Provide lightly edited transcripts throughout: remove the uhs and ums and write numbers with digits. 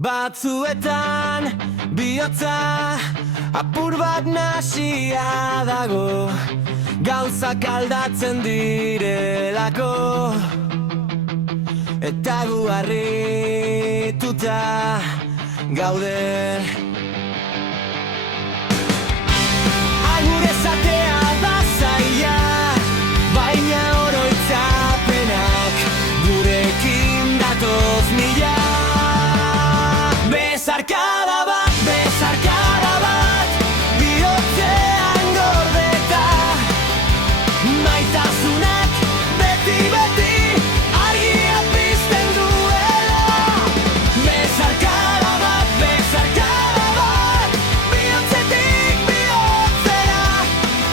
Batzuetan bihotza apur bat nasia dago, gauzak aldatzen direlako, eta gu harrituta gaude. Gure esatea da zaila, baina oroitzapenak gurekin datoz mila. Besarkada bat, bihotzean gordeta, maitasunak beti argia pizten duela. Besarkada bat, bihotzetik bihotzera,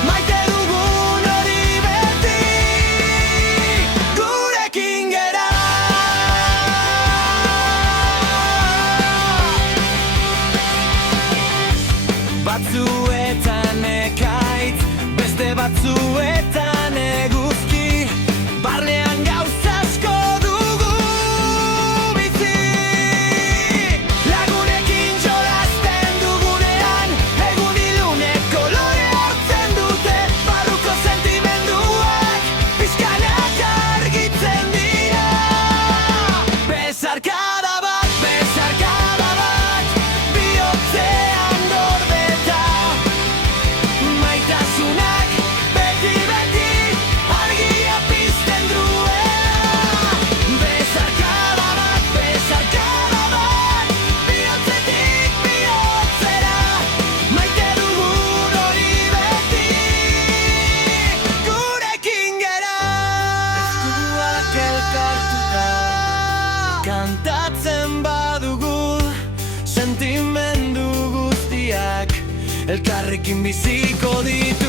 maite dugun hori beti gurekin gera. Batzuetan ekaitz, beste batzuetan eguzki, barnean gauza asko dugu bizi. Lagunekin jolasten dugunean, egun ilunek kolore hartzen dute, barruko sentimenduak pixkanak argitzen dira. Besarkada bat, bihotzean gordeta, maitasunak beti argia pizten duela. Besarkada bat, bihotzetik bihotzera, maite dugun hori beti gurekin gera. Eskuak elkartuta kantatzen badugu, sentimendu guztiak elkarrekin biziko ditu.